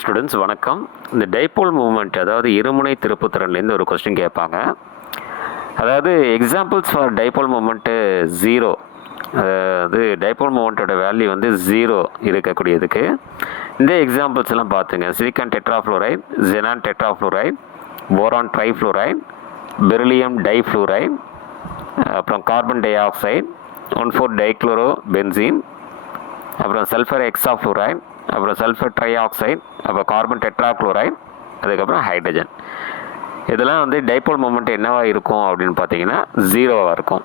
Students வணக்கம். இந்த dipole movement அதாவது இருமுனை திருப்புத்திறன்லேருந்து ஒரு கொஸ்டின் கேட்பாங்க. அதாவது எக்ஸாம்பிள்ஸ் ஃபார் டைபோல் மூவ்மெண்ட்டு 0. அதாவது டைபோல் மூவ்மெண்ட்டோட வேல்யூ வந்து 0 இருக்கக்கூடியதுக்கு இந்த எக்ஸாம்பிள்ஸ் எல்லாம் பார்த்துங்க. சிலிக்கான் டெட்ராஃப்ளோரைட், ஜெனான் டெட்ராஃப்ளோரைட், போரான் ட்ரைஃப்ளோரைட், பெரிலியம் டைஃப்ளூரைட், அப்புறம் carbon di oxide, 1,4 dichloro benzene, அப்புறம் சல்ஃபர் ஹெக்ஸாஃப்ளூரைட், அப்புறம் சல்ஃபர் ட்ரை ஆக்சைடு, அப்புறம் கார்பன் டெட்ராக்ளோரைட், அதுக்கப்புறம் ஹைட்ரஜன். இதெல்லாம் வந்து டைபோல் மூமெண்ட் என்னவாக இருக்கும் அப்படின்னு பார்த்தீங்கன்னா 0வாக இருக்கும்.